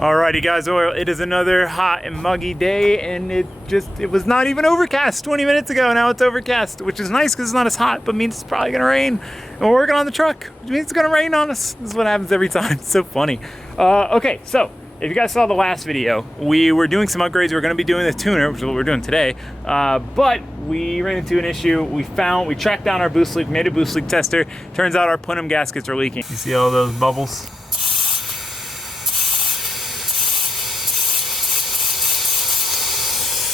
Alrighty guys, well, it is another hot and muggy day, and it was not even overcast 20 minutes ago. Now it's overcast, which is nice because it's not as hot, but means it's probably gonna rain. And we're working on the truck, which means it's gonna rain on us. This is what happens every time. It's so funny. Okay, so if you guys saw the last video, we were doing some upgrades. We were gonna be doing the tuner, which is what we're doing today, but we ran into an issue. We tracked down our boost leak, made a boost leak tester. Turns out our plenum gaskets are leaking. You see all those bubbles?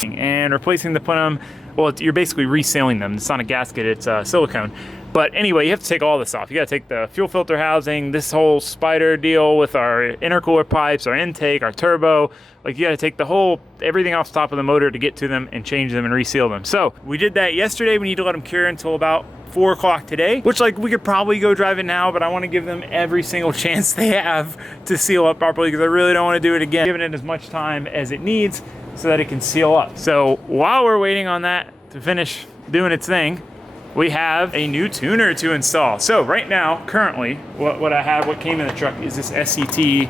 And replacing the plenum, well, you're basically resealing them. It's not a gasket, it's silicone. But anyway, you have to take all this off. You gotta take the fuel filter housing, this whole spider deal with our intercooler pipes, our intake, our turbo. Like, you gotta take everything off the top of the motor to get to them and change them and reseal them. So we did that yesterday. We need to let them cure until about 4 o'clock today, which, like, we could probably go drive it now, but I want to give them every single chance they have to seal up properly, because I really don't want to do it again. Giving it as much time as it needs so that it can seal up. So while we're waiting on that to finish doing its thing, we have a new tuner to install. So right now, currently, what came in the truck is this SCT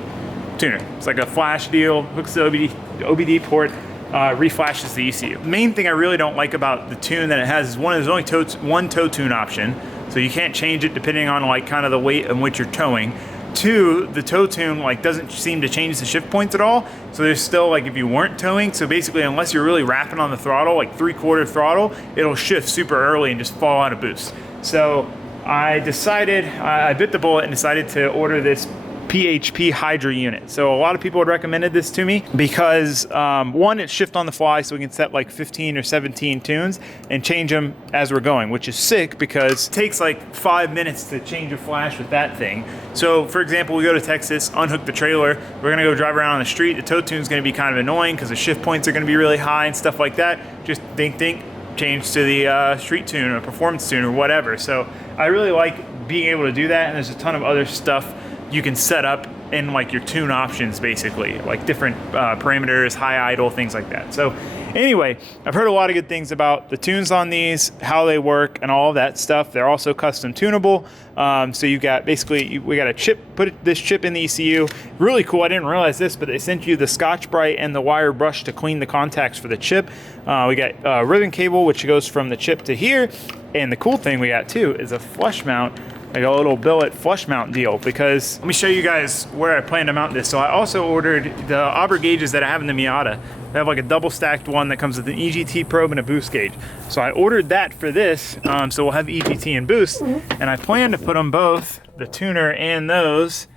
tuner. It's like a flash deal, hooks the OBD port, reflashes the ECU. The main thing I really don't like about the tune that it has is there's only one tow tune option, so you can't change it depending on like kind of the weight in which you're towing. 2, the tow tune like doesn't seem to change the shift points at all, so there's still, like, if you weren't towing, so basically unless you're really rapping on the throttle, like 3/4 throttle, it'll shift super early and just fall out of boost. So I decided, I bit the bullet and decided to order this PHP Hydra unit. So a lot of people had recommended this to me because one, it's shift on the fly, so we can set like 15 or 17 tunes and change them as we're going, which is sick because it takes like 5 minutes to change a flash with that thing. So for example, we go to Texas, unhook the trailer, we're gonna go drive around on the street. The tow tune's gonna be kind of annoying because the shift points are gonna be really high and stuff like that. Just think, change to the street tune or performance tune or whatever. So I really like being able to do that, and there's a ton of other stuff you can set up in like your tune options, basically, like different parameters, high idle, things like that. So anyway, I've heard a lot of good things about the tunes on these, how they work and all of that stuff. They're also custom tunable. So you got basically, we got a chip, put this chip in the ECU. Really cool, I didn't realize this, but they sent you the Scotch-Brite and the wire brush to clean the contacts for the chip. We got ribbon cable, which goes from the chip to here. And the cool thing we got too is a flush mount, like a little billet flush mount deal, because let me show you guys where I plan to mount this. So I also ordered the auger gauges that I have in the Miata. They have like a double stacked one that comes with an EGT probe and a boost gauge. So I ordered that for this, so we'll have EGT and boost, and I plan to put them both, the tuner and those,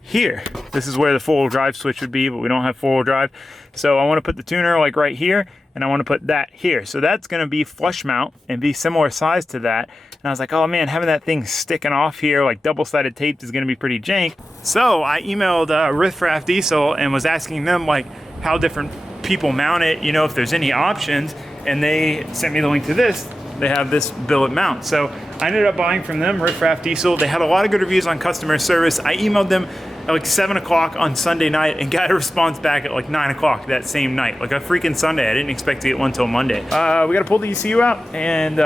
here. This is where the four-wheel drive switch would be, but we don't have four-wheel drive. So I want to put the tuner like right here, and I want to put that here. So that's going to be flush mount and be similar size to that. And I was like, oh man, having that thing sticking off here like double-sided taped is going to be pretty jank. So I emailed Riffraff Diesel and was asking them like how different people mount it, you know, if there's any options, and they sent me the link to this. They have this billet mount. So I ended up buying from them, Riffraff Diesel. They had a lot of good reviews on customer service. I emailed them at like 7 o'clock on Sunday night and got a response back at like 9 o'clock that same night. Like a freaking Sunday. I didn't expect to get one till Monday. We gotta pull the ECU out and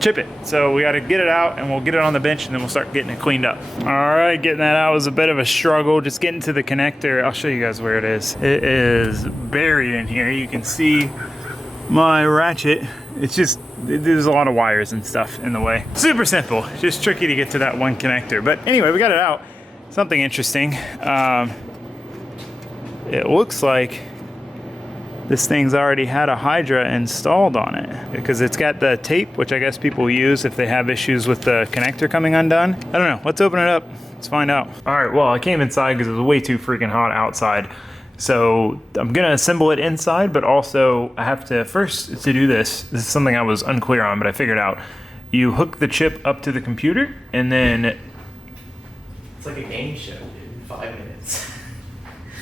chip it. So we gotta get it out and we'll get it on the bench and then we'll start getting it cleaned up. All right, getting that out was a bit of a struggle. Just getting to the connector. I'll show you guys where it is. It is buried in here. You can see my ratchet. It's just, there's a lot of wires and stuff in the way. Super simple, just tricky to get to that one connector. But anyway, we got it out. Something interesting. It looks like this thing's already had a Hydra installed on it because it's got the tape, which I guess people use if they have issues with the connector coming undone. I don't know, let's open it up. Let's find out. All right, well, I came inside because it was way too freaking hot outside. So I'm gonna assemble it inside, but also I have to, first to do this is something I was unclear on, but I figured out. You hook the chip up to the computer and then... It's like a game show, dude, 5 minutes.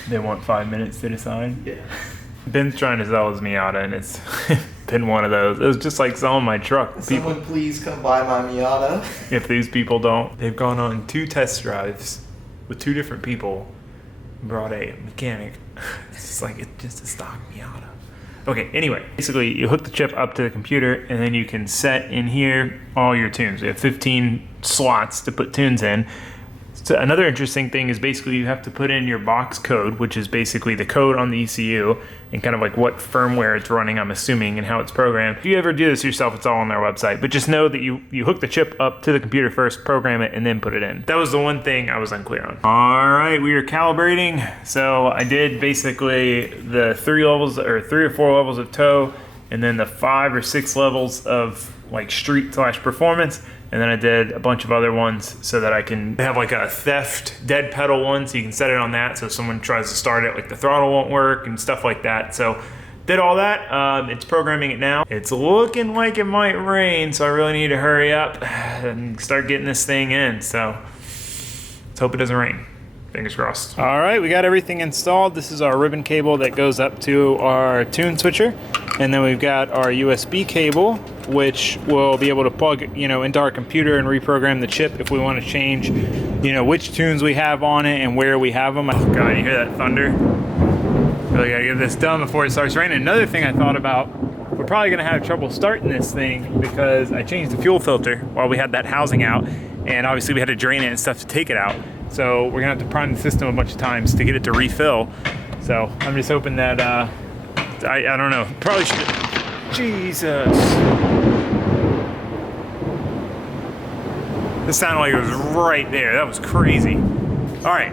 They want 5 minutes to decide? Yeah. Ben's trying to sell his Miata and it's been one of those. It was just like selling my truck. Someone please come buy my Miata. If these people don't, they've gone on 2 test drives with 2 different people, brought a mechanic. It's like, it's just a stock Miata. Okay, anyway, basically you hook the chip up to the computer and then you can set in here all your tunes. We have 15 slots to put tunes in. So another interesting thing is basically you have to put in your box code, which is basically the code on the ECU and kind of like what firmware it's running, I'm assuming, and how it's programmed. If you ever do this yourself, it's all on their website. But just know that you hook the chip up to the computer first, program it, and then put it in. That was the one thing I was unclear on. All right, we are calibrating. So I did basically the 3 or 4 levels of tow, and then the 5 or 6 levels of like street/performance. And then I did a bunch of other ones so that I can have like a theft dead pedal one, so you can set it on that. So if someone tries to start it, like the throttle won't work and stuff like that. So did all that. It's programming it now. It's looking like it might rain, so I really need to hurry up and start getting this thing in. So let's hope it doesn't rain. Fingers crossed. All right, we got everything installed. This is our ribbon cable that goes up to our tune switcher. And then we've got our USB cable, which we'll be able to plug, into our computer and reprogram the chip if we want to change, which tunes we have on it and where we have them. Oh God, you hear that thunder? Really gotta get this done before it starts raining. Another thing I thought about, we're probably gonna have trouble starting this thing because I changed the fuel filter while we had that housing out, and obviously we had to drain it and stuff to take it out. So we're gonna have to prime the system a bunch of times to get it to refill. So I'm just hoping that, I don't know, probably should, Jesus. This sounded like it was right there. That was crazy. All right,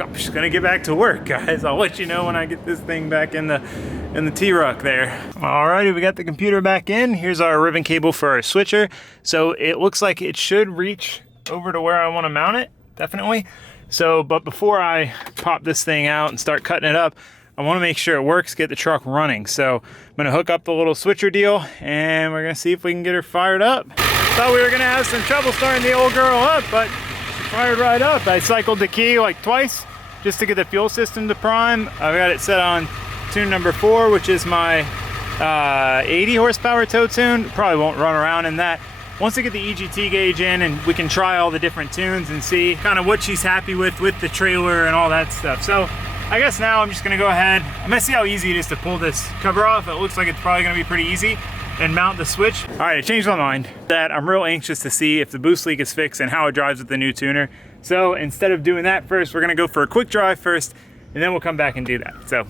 I'm just gonna get back to work, guys. I'll let you know when I get this thing back in the T-Ruck there. All righty, we got the computer back in. Here's our ribbon cable for our switcher. So it looks like it should reach over to where I wanna mount it, definitely. So, but before I pop this thing out and start cutting it up, I wanna make sure it works, get the truck running. So I'm gonna hook up the little switcher deal and we're gonna see if we can get her fired up. Thought we were gonna have some trouble starting the old girl up, but she fired right up. I cycled the key like twice just to get the fuel system to prime. I've got it set on tune number 4, which is my 80 horsepower tow tune. Probably won't run around in that. Once I get the EGT gauge in and we can try all the different tunes and see kind of what she's happy with the trailer and all that stuff. So I guess now I'm just gonna go ahead. I'm gonna see how easy it is to pull this cover off. It looks like it's probably gonna be pretty easy, and mount the switch. All right, I changed my mind. That I'm real anxious to see if the boost leak is fixed and how it drives with the new tuner. So instead of doing that first, we're gonna go for a quick drive first, and then we'll come back and do that. So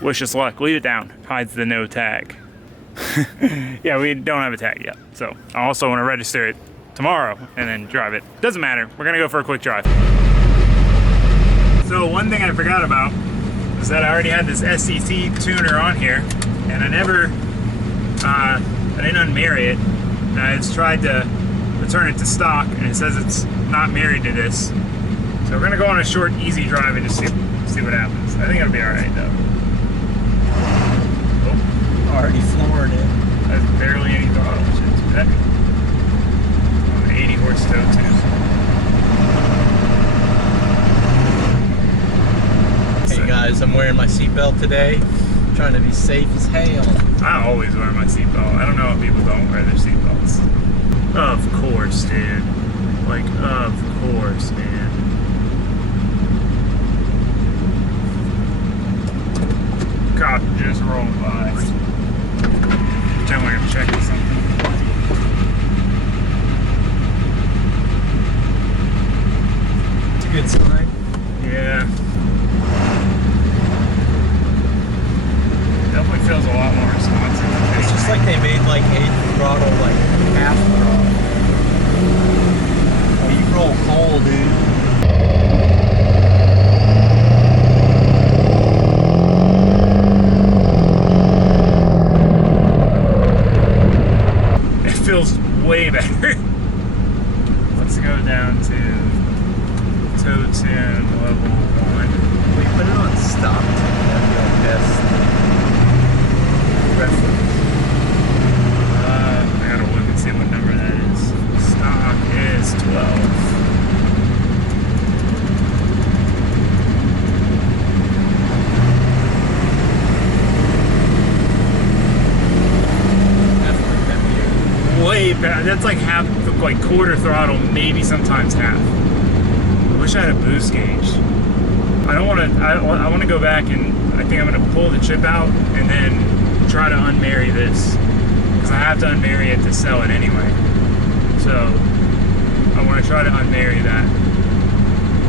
wish us luck. Leave it down. Hides the no tag. Yeah, we don't have a tag yet. So I also wanna register it tomorrow and then drive it. Doesn't matter, we're gonna go for a quick drive. So one thing I forgot about is that I already had this SCC tuner on here, and I didn't unmarry it. And I just tried to return it to stock, and it says it's not married to this. So we're gonna go on a short, easy drive and just see what happens. I think it'll be all right though. Oh, Already flooring it. that's barely any throttle. Shouldn't do that. On the 80 horse tow too. Hey guys, I'm wearing my seatbelt today. Trying to be safe as hell. I always wear my seatbelt. I don't know if people don't wear their seatbelts. Of course, dude. Like, of course, man. Cop just rolled by. Pretend we're checking something. It's a good sign. Yeah. Definitely feels a lot more responsive. It's just like they made like a throttle like half throttle. Oh, you roll cold, dude. It feels way better. Let's go down to tow tune level 1. We put it on stop. That'd be our best reference. I gotta look and see what number that is. Stock is 12. Way better. That's like half, like quarter throttle, maybe sometimes half. I wish I had a boost gauge. I don't want to. I want to go back and I think I'm going to pull the chip out and then try to unmarry this, because I have to unmarry it to sell it anyway. So I want to try to unmarry that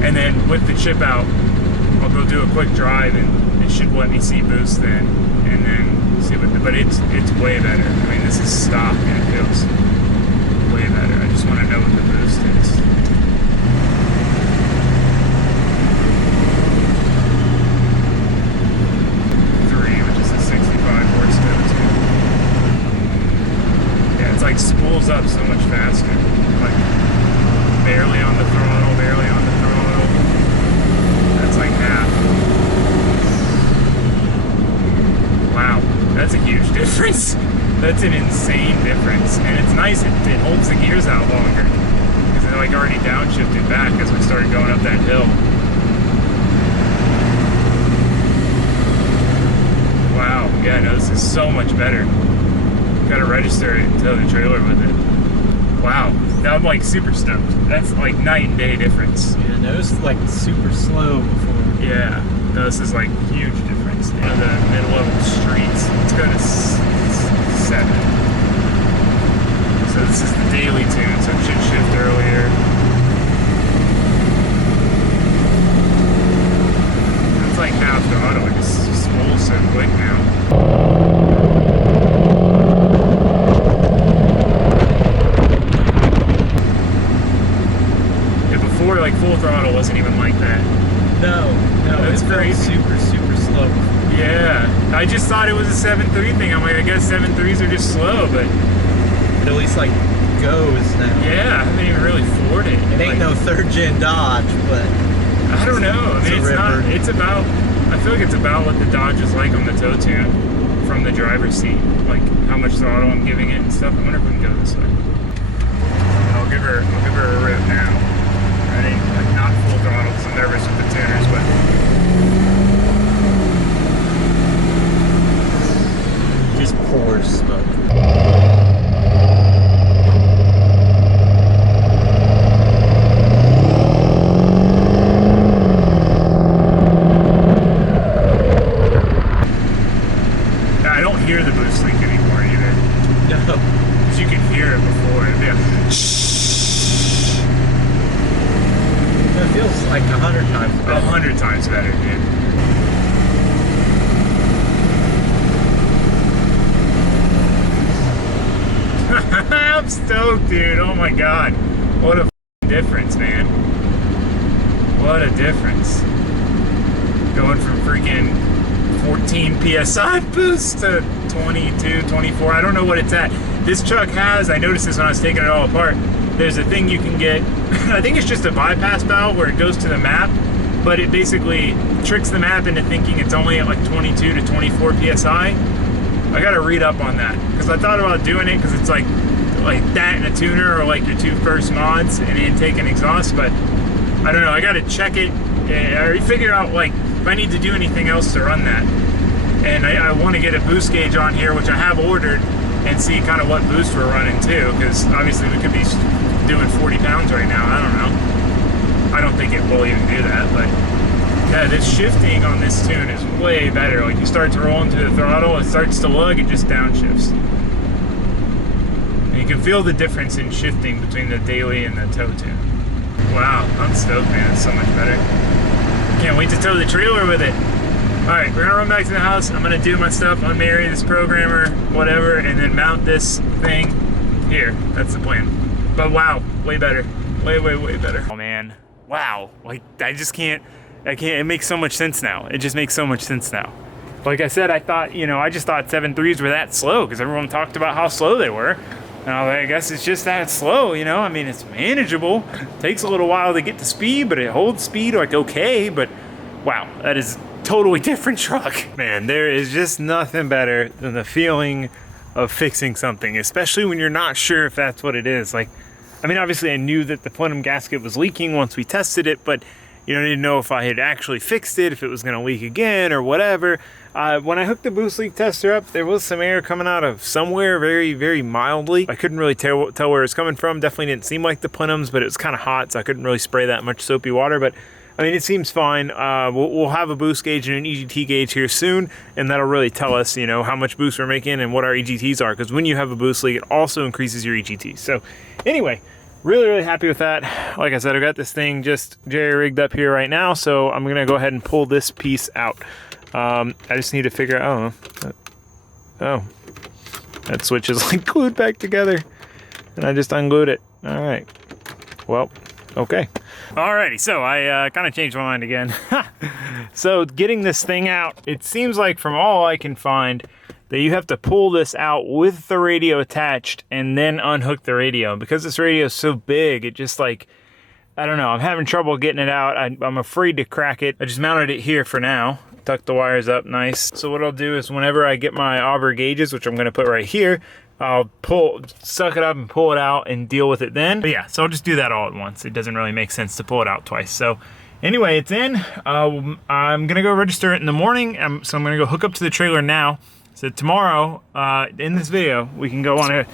And then with the chip out, I'll go do a quick drive and it should let me see boost then, and then see what. But it's way better. I mean, this is stock and it feels way better. I just want to know what the boost is. 3, which is a 65 horse go-to. Yeah, it's like spools up so much faster. Like barely on the throttle, barely on the throttle. That's like half. Wow, that's a huge difference. That's an insane difference. And it's nice, it holds the gears out longer. Because it like already downshifted back as we started going up that hill. Wow, yeah, no, this is so much better. Gotta register it and tow the trailer with it. Wow, I'm like super stoked. That's like night and day difference. Yeah, no, it was like super slow before. Yeah, no, this is like huge difference. One of the mid-level streets. Let's go to 7. So this is the daily tune, so it should shift earlier. It's like half the auto, it just spools so quick now. Before, like full throttle wasn't even like that. No, That's it's crazy. super slow. Yeah, I just thought it was a 7.3 thing. I'm like, I guess 7.3s are just slow, but It at least like goes now. yeah, I haven't even really floored it. It ain't no 3rd gen Dodge, but I don't know. I mean, it's not. It's about. I feel like it's about what the Dodge is like on the tow tune from the driver's seat, like how much throttle I'm giving it and stuff. I wonder if we can go this way. I'll give her a rip now. Ready? Like not full throttle because I'm nervous with the tuners, but. just pours smoke. I don't hear the boost leak anymore either. No. Because you could hear it before. It'd be like, It feels like 100 times better. 100 times better, dude. I'm stoked, dude. Oh my god. What a difference, man. What a difference. Going from freaking 14 PSI boost to 22, 24. I don't know what it's at. This truck has, I noticed this when I was taking it all apart, there's a thing you can get, I think it's just a bypass valve where it goes to the map, but it basically tricks the map into thinking it's only at like 22 to 24 PSI. I gotta read up on that, because I thought about doing it because it's like that and a tuner or like your 2 first mods and intake and exhaust, but I don't know, I gotta check it or figure out like if I need to do anything else to run that. And I want to get a boost gauge on here, which I have ordered, and see kind of what boost we're running too, because obviously we could be doing 40 pounds right now. I don't know. I don't think it will even do that, but yeah, this shifting on this tune is way better. Like you start to roll into the throttle, it starts to lug, it just downshifts. And you can feel the difference in shifting between the daily and the tow tune. Wow, I'm stoked, man. It's so much better. Can't wait to tow the trailer with it. Alright, we're gonna run back to the house. I'm gonna do my stuff, unmarry this programmer, whatever, and then mount this thing here. That's the plan. But wow, way better. Way better. Oh man, wow. Like, I can't, it makes so much sense now. It just makes so much sense now. Like I said, I thought, I just thought 7.3s were that slow because everyone talked about how slow they were. And I guess it's just that slow, I mean, it's manageable. Takes a little while to get to speed, but it holds speed like okay. But wow, that is totally different truck. Man, there is just nothing better than the feeling of fixing something, especially when you're not sure if that's what it is. Like, I mean, obviously I knew that the plenum gasket was leaking once we tested it, but I didn't know if I had actually fixed it, if it was gonna leak again or whatever. When I hooked the boost leak tester up, there was some air coming out of somewhere very mildly. I couldn't really tell where it's coming from. Definitely didn't seem like the plenums, but it was kind of hot, so I couldn't really spray that much soapy water. But I mean, it seems fine. We'll have a boost gauge and an EGT gauge here soon, and that'll really tell us, how much boost we're making and what our EGTs are. Because when you have a boost leak, it also increases your EGTs. So anyway, really happy with that. Like I said, I've got this thing just jerry rigged up here right now, so I'm gonna go ahead and pull this piece out. I just need to figure out, oh, that switch is like glued back together, and I just unglued it. All right, well, okay. Alrighty, so I kind of changed my mind again. So getting this thing out, it seems like from all I can find that you have to pull this out with the radio attached and then unhook the radio. Because this radio is so big, it just like, I don't know, I'm having trouble getting it out. I'm afraid to crack it. I just mounted it here for now. Tuck the wires up nice. So what I'll do is whenever I get my auger gauges, which I'm gonna put right here, I'll suck it up and pull it out and deal with it then. But yeah, so I'll just do that all at once. It doesn't really make sense to pull it out twice. So anyway, it's in. I'm gonna go register it in the morning. So I'm gonna go hook up to the trailer now. So tomorrow, in this video, we can go on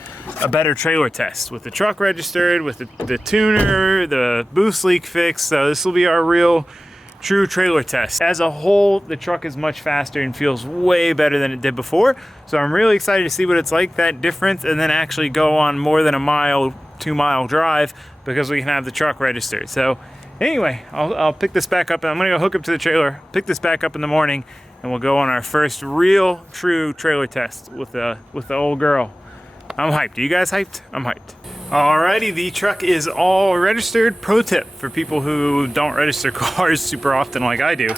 a better trailer test with the truck registered, with the tuner, the boost leak fixed. So this will be our real, true trailer test. As a whole, the truck is much faster and feels way better than it did before. So I'm really excited to see what it's like, that difference, and then actually go on more than a mile, 2-mile drive because we can have the truck registered. So anyway, I'll pick this back up and I'm gonna go hook up to the trailer, pick this back up in the morning, and we'll go on our first real, true trailer test with the old girl. I'm hyped. Are you guys hyped? I'm hyped. Alrighty, the truck is all registered. Pro tip for people who don't register cars super often like I do.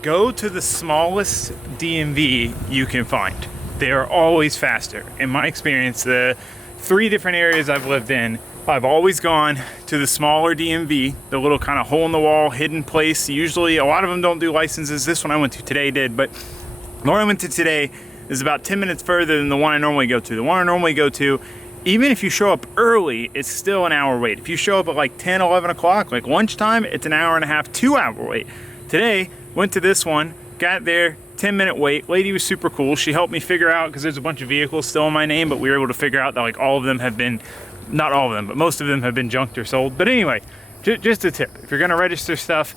Go to the smallest DMV you can find. They are always faster. In my experience, the 3 different areas I've lived in, I've always gone to the smaller DMV, the little kind of hole in the wall, hidden place. Usually, a lot of them don't do licenses. This one I went to today did, but the one I went to today is about 10 minutes further than the one I normally go to. The one I normally go to, even if you show up early, it's still an hour wait. If you show up at like 10, 11 o'clock, like lunchtime, it's an hour and a half, 2-hour wait. Today, went to this one, got there, 10-minute wait. Lady was super cool. She helped me figure out, because there's a bunch of vehicles still in my name, but we were able to figure out that like all of them have been, not all of them, but most of them have been junked or sold. But anyway, just a tip. If you're gonna register stuff,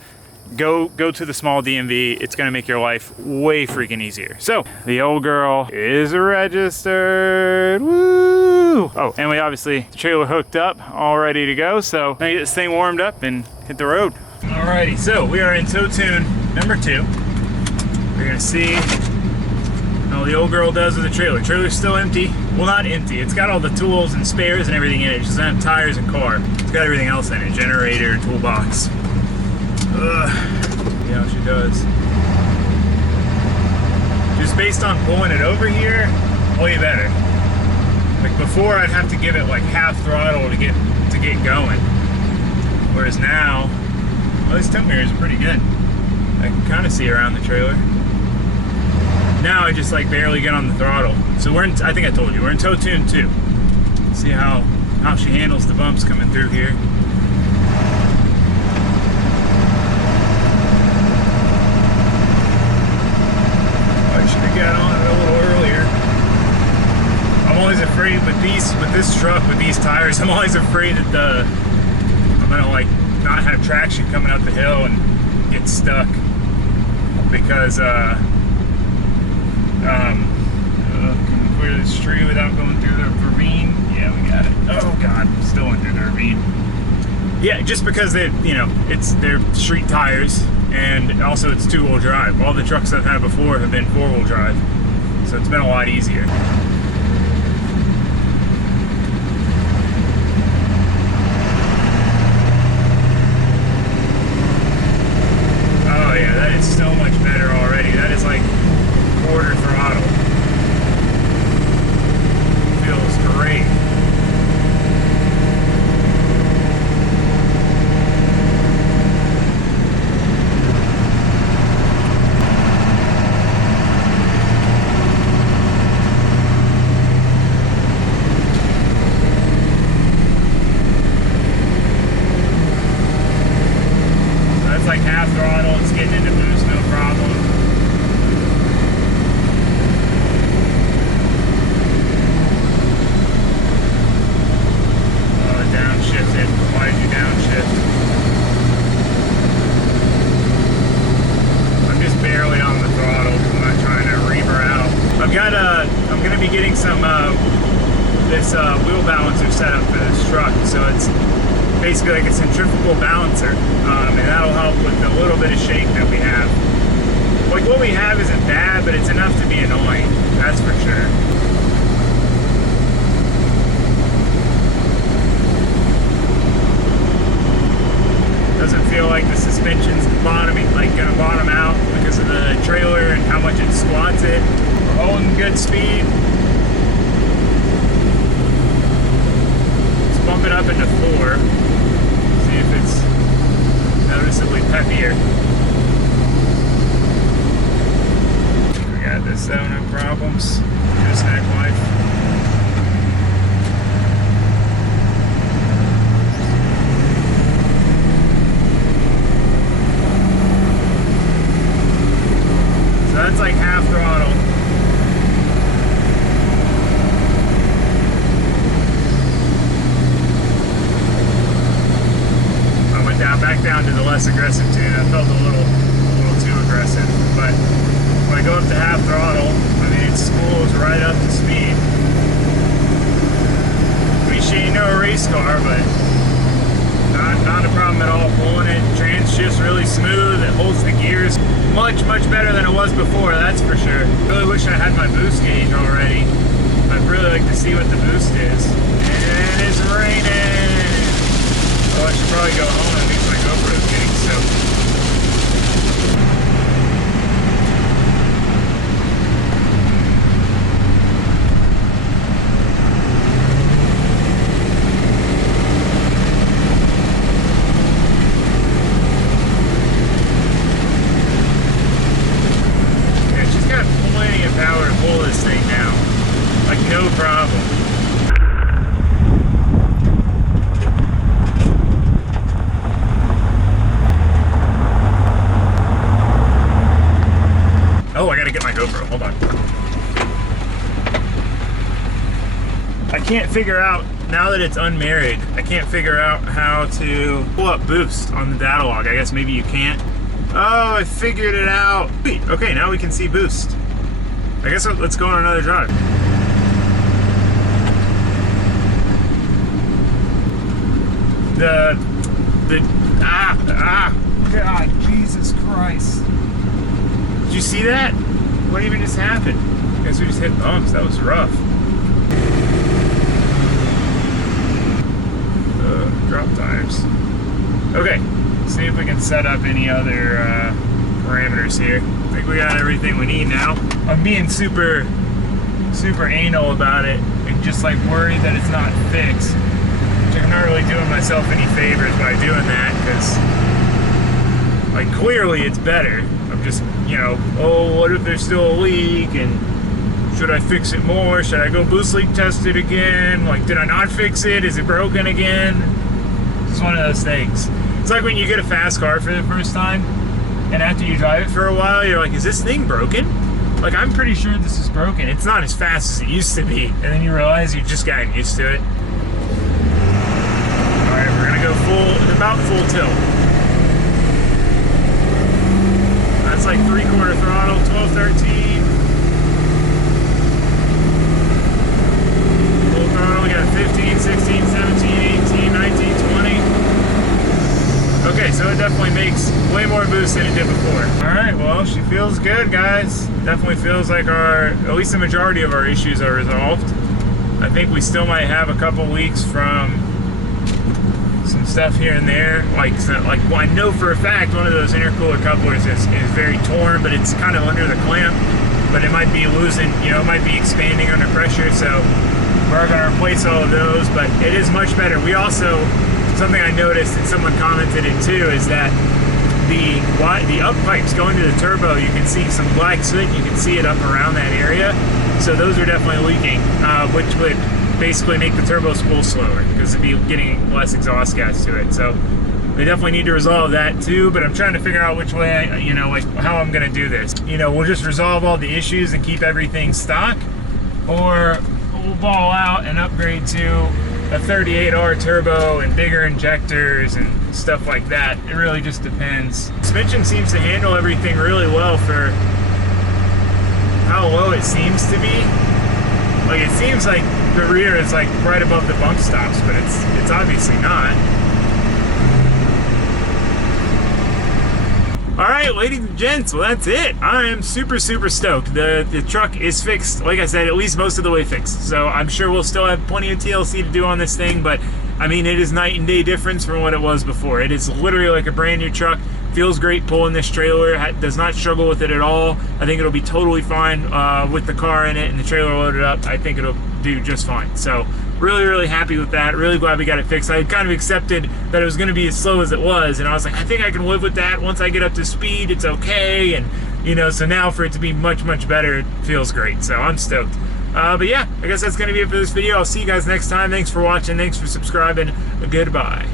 go to the small DMV. It's gonna make your life way freaking easier. So, the old girl is registered. Woo! Oh, and we obviously, the trailer hooked up, all ready to go. So, I'm gonna get this thing warmed up and hit the road. Alrighty, so we are in tow tune number 2. We're gonna see how the old girl does with the trailer. Trailer's still empty. Well, not empty. It's got all the tools and spares and everything in it. It just doesn't have tires and car. It's got everything else in it. Generator, toolbox. See how she does. Just based on pulling it over here, way better. Like before, I'd have to give it like half throttle to get going. Whereas now, well, these tow mirrors are pretty good. I can kind of see around the trailer. Now I just like barely get on the throttle. So we're in, I think I told you, we're in tow tune 2. See how she handles the bumps coming through here. I should have got on it a little earlier. I'm always afraid with this truck, with these tires, I'm always afraid that I'm gonna like not have traction coming up the hill and get stuck because can we clear this tree without going through the ravine? Yeah, we got it. Oh God, still went through the ravine. Yeah, just because they're street tires, and also it's 2-wheel drive. All the trucks I've had before have been 4-wheel drive, so it's been a lot easier. Oh yeah, that is so much better already. That is like quarter throttle. Feels great. this wheel balancer setup for this truck. So it's basically like a centrifugal balancer, and that'll help with the little bit of shake that we have. Like what we have isn't bad, but it's enough to be annoying, that's for sure. Doesn't feel like the suspension's bottoming, like gonna bottom out because of the trailer and how much it squats it. We're holding good speed. Let's bump it up into 4. See if it's noticeably peppier. We got this though, no problems. Just neck life. That's like half throttle. I went back down to the less aggressive tune. I felt a little too aggressive, but when I go up to half throttle, I mean it spools right up to speed. I mean, she ain't no race car, but not a problem at all pulling it. Trans shifts really smooth. It holds the gears much better than it was before, that's for sure. Really wish I had my boost gauge already. I'd really like to see what the boost is. And it's raining! Oh, I should probably go home and leave my GoPro's getting soaked. Power to pull this thing down, like no problem. Oh, I gotta get my GoPro, hold on. I can't figure out, now that it's unmarried, I can't figure out how to pull up boost on the data log. I guess maybe you can't. Oh, I figured it out. Sweet, okay, now we can see boost. I guess let's go on another drive. God, Jesus Christ. Did you see that? What even just happened? I guess we just hit bumps, that was rough. Drop tires. Okay, see if we can set up any other parameters here. I think we got everything we need now. I'm being super anal about it and just like worried that it's not fixed. I'm not really doing myself any favors by doing that because like clearly it's better. I'm just, you know, oh, what if there's still a leak and should I fix it more? Should I go boost leak test it again? Like, did I not fix it? Is it broken again? It's one of those things. It's like when you get a fast car for the first time and after you drive it for a while, you're like, is this thing broken? Like, I'm pretty sure this is broken. It's not as fast as it used to be. And then you realize you've just gotten used to it. All right, we're gonna go about full tilt. That's like 3/4 throttle, 12, 13. Full throttle, we got 15, 16, 17, 18, 19, 20. Okay, so it definitely makes way more boost than it did before. All right, well, she feels good, guys. Definitely feels like at least the majority of our issues are resolved. I think we still might have a couple leaks from some stuff here and there. Like well, I know for a fact one of those intercooler couplers is very torn, but it's kind of under the clamp. But it might be losing, you know, it might be expanding under pressure. So we're gonna replace all of those, but it is much better. We also, something I noticed and someone commented it too, is that the up pipes going to the turbo, you can see some black soot, you can see it up around that area. So those are definitely leaking, which would basically make the turbo spool slower because it'd be getting less exhaust gas to it. So they definitely need to resolve that too, but I'm trying to figure out which way, you know, like how I'm gonna do this. You know, we'll just resolve all the issues and keep everything stock, or we'll ball out and upgrade to a 38R turbo and bigger injectors and stuff like that. It really just depends. Suspension seems to handle everything really well for how low it seems to be. Like, it seems like the rear is like right above the bump stops, but it's obviously not. All right, ladies and gents, well, that's it. I am super stoked. The truck is fixed, like I said, at least most of the way fixed. So I'm sure we'll still have plenty of TLC to do on this thing, but I mean, it is night and day difference from what it was before. It is literally like a brand new truck. Feels great pulling this trailer, does not struggle with it at all. I think it'll be totally fine with the car in it and the trailer loaded up. I think it'll do just fine. So really happy with that. Really glad we got it fixed. I had kind of accepted that it was going to be as slow as it was, and I was like, I think I can live with that. Once I get up to speed, it's okay. And you know, so now for it to be much better, it feels great. So I'm stoked. But yeah, I guess that's going to be it for this video. I'll see you guys next time. Thanks for watching. Thanks for subscribing. Goodbye.